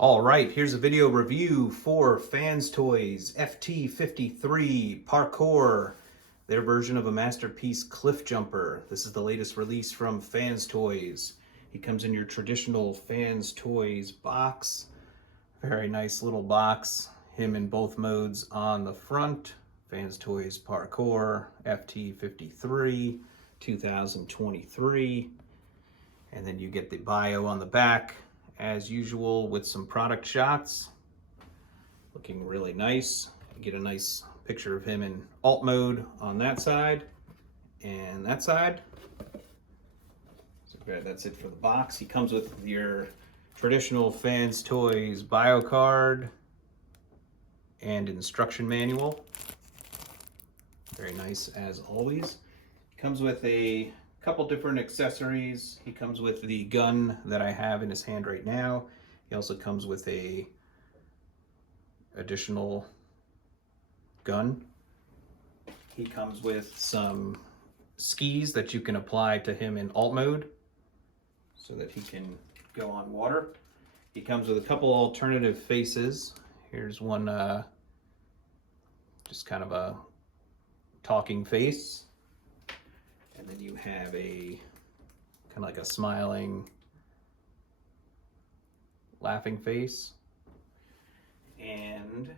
All right, here's a video review for Fans Toys FT-53 Parkour, their version of a masterpiece Cliffjumper. This is the latest release from Fans Toys. He comes in your traditional Fans Toys box. Very nice little box. Him in both modes on the front. Fans Toys Parkour FT-53 2023. And then you get the bio on the back, as usual, with some product shots. Looking really nice. You get a nice picture of him in alt mode on that side and that side. So that's it for the box. He comes with your traditional Fans Toys bio card and instruction manual. Very nice as always. He comes with a couple different accessories. He comes with the gun that I have in his hand right now. He also comes with a additional gun. He comes with some skis that you can apply to him in alt mode so that he can go on water. He comes with a couple alternative faces. Here's one just kind of a talking face. And then you have a kind of like a smiling, laughing face, and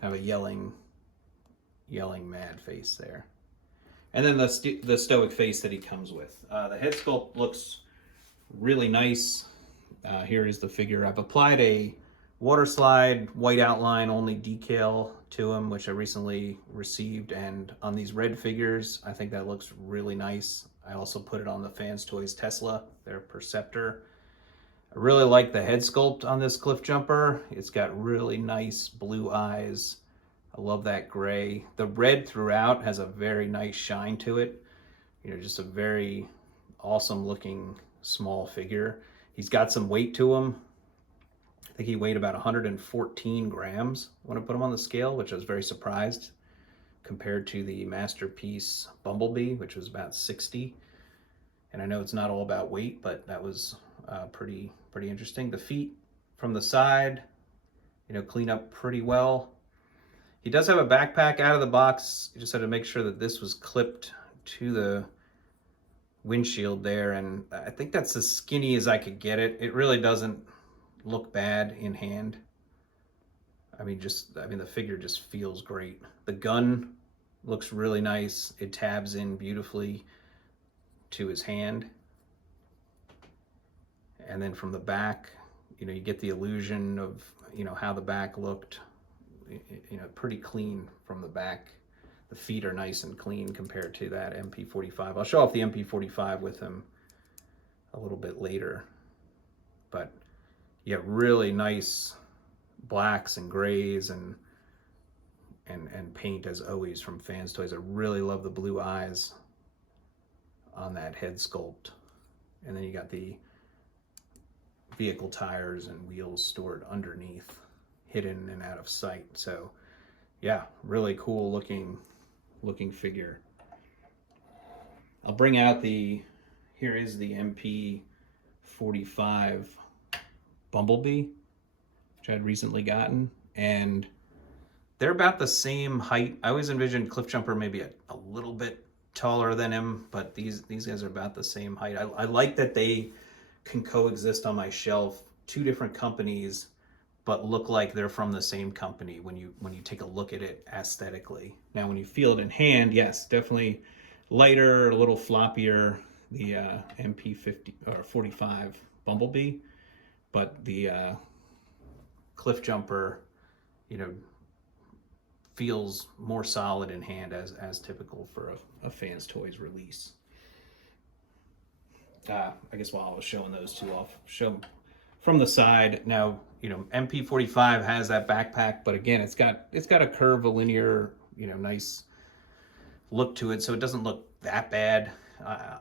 kind of a yelling mad face there. And then the stoic face that he comes with. The head sculpt looks really nice. Here is the figure. I've applied a water slide white outline only decal to him, which I recently received, and on these red figures I think that looks really nice. I also put it on the Fans Toys Tesla, their Perceptor. I really like the head sculpt on this Cliffjumper. It's got really nice blue eyes. I love that gray. The red throughout has a very nice shine to it. You know, just a very awesome looking small figure. He's got some weight to him. I think he weighed about 114 grams when I put him on the scale, which I was very surprised compared to the Masterpiece Bumblebee, which was about 60. And I know it's not all about weight, but that was pretty interesting. The feet from the side, you know, clean up pretty well. He does have a backpack out of the box. You just had to make sure that this was clipped to the windshield there, and I think that's as skinny as I could get it. It really doesn't look bad in hand. I mean, the figure just feels great. The gun looks really nice. It tabs in beautifully to his hand. And then from the back, you know, you get the illusion of, you know, how the back looked, you know, pretty clean from the back. The feet are nice and clean compared to that MP45. I'll show off the MP45 with him a little bit later. But yeah, really nice blacks and grays and paint as always from Fans Toys. I really love the blue eyes on that head sculpt. And then you got the vehicle tires and wheels stored underneath, hidden and out of sight. So yeah, really cool looking figure. I'll bring out here is the MP45 Bumblebee, which I'd recently gotten, and they're about the same height. I always envisioned Cliffjumper maybe a little bit taller than him, but these guys are about the same height. I like that they can coexist on my shelf, two different companies, but look like they're from the same company when you take a look at it aesthetically. Now, when you feel it in hand, yes, definitely lighter, a little floppier, the MP50 or 45 Bumblebee. But the Cliffjumper, you know, feels more solid in hand as typical for a Fans Toys release. I guess while I was showing those two off, show them from the side. Now, you know, MP45 has that backpack, but again, it's got a curvilinear, you know, nice look to it, so it doesn't look that bad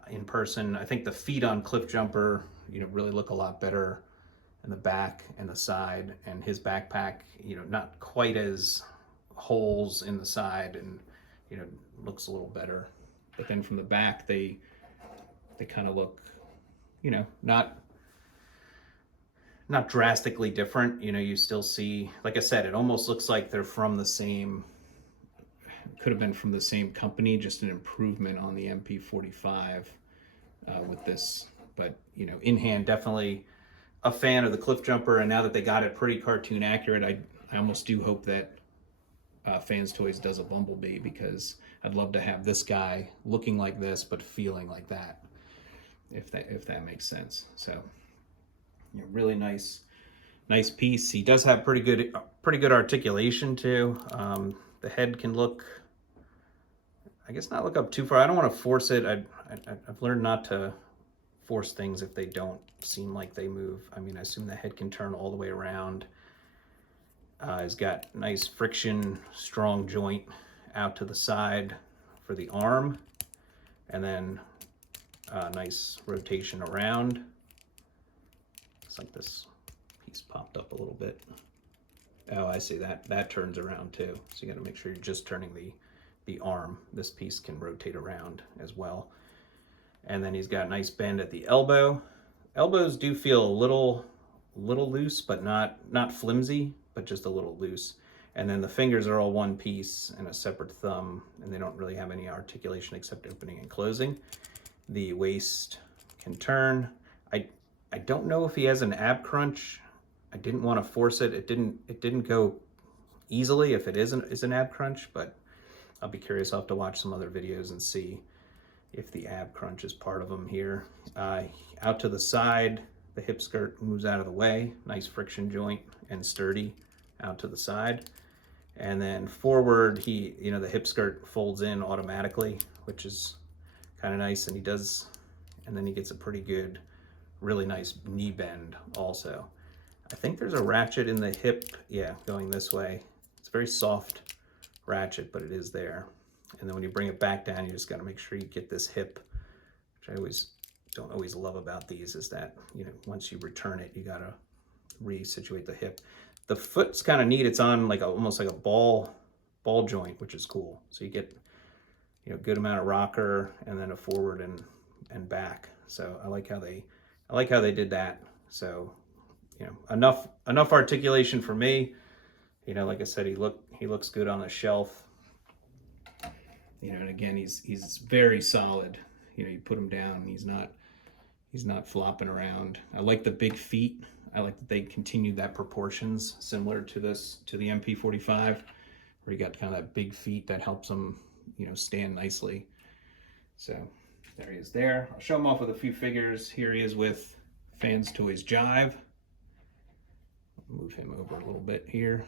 in person. I think the feet on Cliffjumper, you know, really look a lot better in the back and the side, and his backpack, you know, not quite as holes in the side, and you know, looks a little better. But then from the back, they kind of look, you know, not not drastically different. You know, you still see, like I said, it almost looks like they're from the same, could have been from the same company, just an improvement on the MP-45 with this. But, you know, in hand, definitely a fan of the Cliffjumper, and now that they got it pretty cartoon accurate, I almost do hope that Fans Toys does a Bumblebee, because I'd love to have this guy looking like this but feeling like that, if that makes sense. So, you know, really nice piece. He does have pretty good articulation too. The head can look, I guess, not look up too far. I don't want to force it. I've learned not to force things if they don't seem like they move. I mean, I assume the head can turn all the way around. He's got nice friction, strong joint out to the side for the arm, and then nice rotation around. Looks like this piece popped up a little bit. Oh, I see, that turns around too. So you got to make sure you're just turning the arm. This piece can rotate around as well. And then he's got a nice bend at the elbow. Elbows do feel a little loose, but not flimsy, but just a little loose. And then the fingers are all one piece and a separate thumb, and they don't really have any articulation except opening and closing. The waist can turn. I don't know if he has an ab crunch. I didn't want to force it. It didn't go easily if it is an ab crunch, but I'll be curious. I'll have to watch some other videos and see if the ab crunch is part of them here. Out to the side, the hip skirt moves out of the way. Nice friction joint and sturdy out to the side. And then forward, the hip skirt folds in automatically, which is kind of nice. And then he gets a pretty good, really nice knee bend also. I think there's a ratchet in the hip, yeah, going this way. It's a very soft ratchet, but it is there. And then when you bring it back down, you just got to make sure you get this hip, which I don't always love about these, is that, you know, once you return it, you got to resituate the hip. The foot's kind of neat. It's on like almost like a ball joint, which is cool. So you get, you know, good amount of rocker and then a forward and back. So I like how they did that. So, you know, enough articulation for me. You know, like I said, he looks good on the shelf. You know, and again, he's very solid. You know, you put him down, he's not flopping around. I like the big feet. I like that they continued that proportions similar to the MP-45, where you got kind of that big feet that helps him, you know, stand nicely. So there he is there. I'll show him off with a few figures. Here he is with Fans Toys Jive. Move him over a little bit here.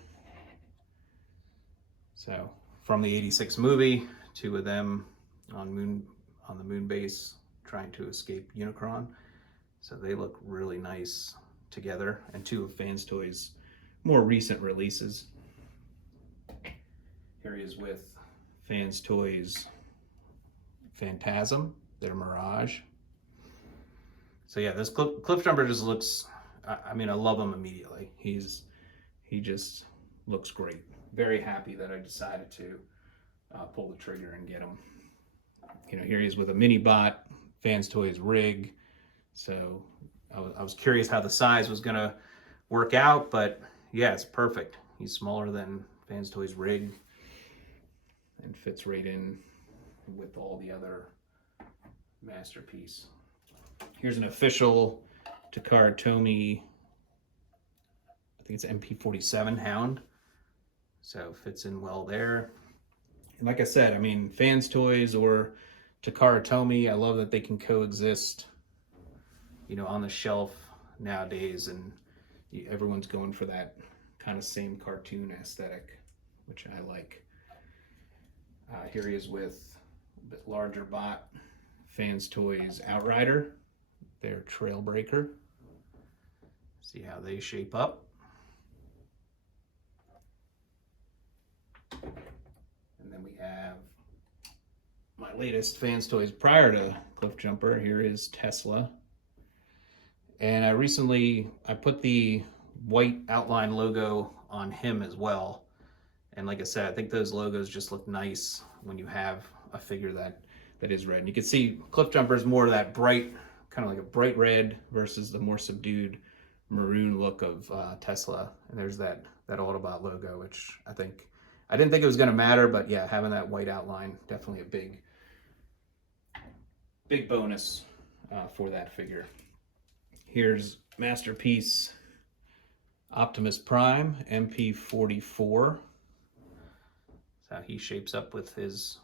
So from the '86 movie, two of them on the moon base trying to escape Unicron. So they look really nice together, and two of Fans Toys' more recent releases. Here he is with Fans Toys Phantasm, their Mirage. So yeah, this Cliffjumper just looks, I mean, I love him immediately. He just looks great. Very happy that I decided to pull the trigger and get him. You know, here he is with a mini bot, Fans Toys rig. So I was curious how the size was gonna work out, but yeah, it's perfect. He's smaller than Fans Toys rig and fits right in with all the other masterpiece. Here's an official Takara Tomy, I think it's MP-47 Hound. So fits in well there. And like I said, I mean, Fans Toys or Takara Tomy, I love that they can coexist, you know, on the shelf nowadays, and everyone's going for that kind of same cartoon aesthetic, which I like. Here he is with a bit larger bot, Fans Toys Outrider, their Trailbreaker. See how they shape up. And then we have my latest Fans Toys prior to Cliffjumper. Here is Tesla. And I put the white outline logo on him as well. And like I said, I think those logos just look nice when you have a figure that is red. And you can see Cliffjumper is more of that bright, kind of like a bright red versus the more subdued maroon look of Tesla, and there's that Autobot logo, which I didn't think it was going to matter, but yeah, having that white outline, definitely a big bonus for that figure. Here's Masterpiece Optimus Prime MP-44. That's how he shapes up with his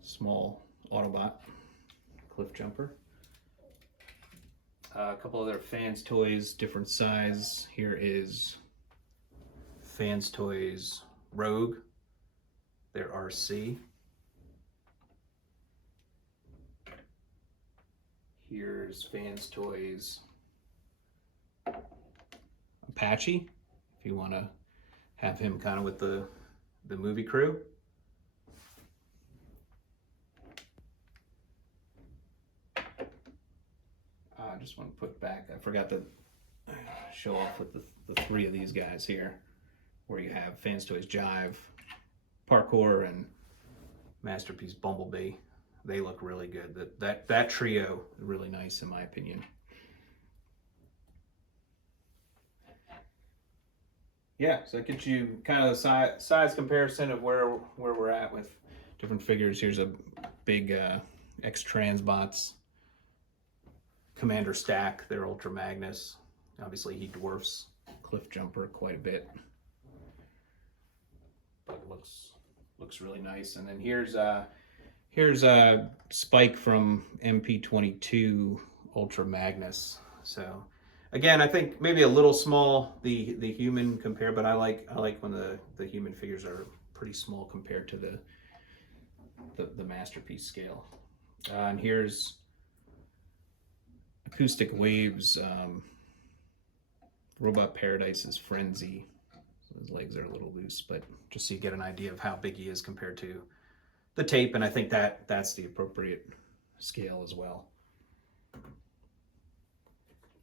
small Autobot Cliffjumper. A couple other Fans Toys, different size. Here is Fans Toys Rogue, their RC. Here's Fans Toys Apache, if you want to have him kind of with the movie crew. I just want to put back, I forgot to show off with the three of these guys here, where you have Fans Toys Jive, Parkour, and Masterpiece Bumblebee. They look really good. That trio is really nice in my opinion. Yeah, so that gets you kind of the size comparison of where we're at with different figures. Here's a big X-Transbots Commander stack. They're Ultra Magnus. Obviously he dwarfs Cliffjumper quite a bit, but looks really nice. And then here's a Spike from MP-22 Ultra Magnus. So again, I think maybe a little small, the human compare, but I like when the human figures are pretty small compared to the Masterpiece scale. And here's Acoustic Waves Robot Paradise's Frenzy. So his legs are a little loose, but just so you get an idea of how big he is compared to the tape, and I think that's the appropriate scale as well.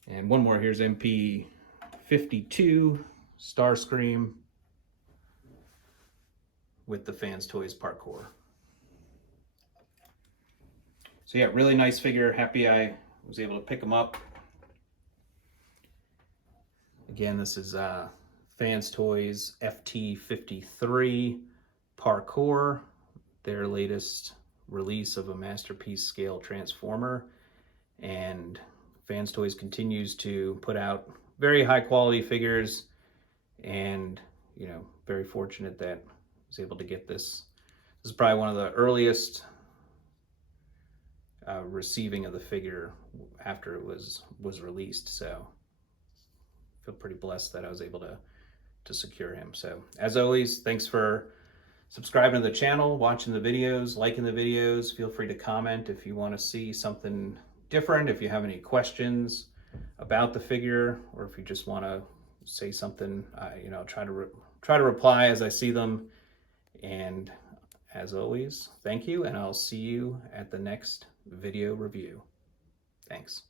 And one more, here's MP-52 Starscream with the Fans Toys Parkour. So yeah, really nice figure. Happy I was able to pick them up. Again, this is Fans Toys FT-53 Parkour, their latest release of a Masterpiece scale Transformer. And Fans Toys continues to put out very high quality figures, and you know, very fortunate that I was able to get this. This is probably one of the earliest receiving of the figure after it was released, so I feel pretty blessed that I was able to secure him. So as always, thanks for subscribing to the channel, watching the videos, liking the videos. Feel free to comment if you want to see something different, if you have any questions about the figure, or if you just want to say something. You know, try to reply as I see them. And as always, thank you, and I'll see you at the next video review. Thanks.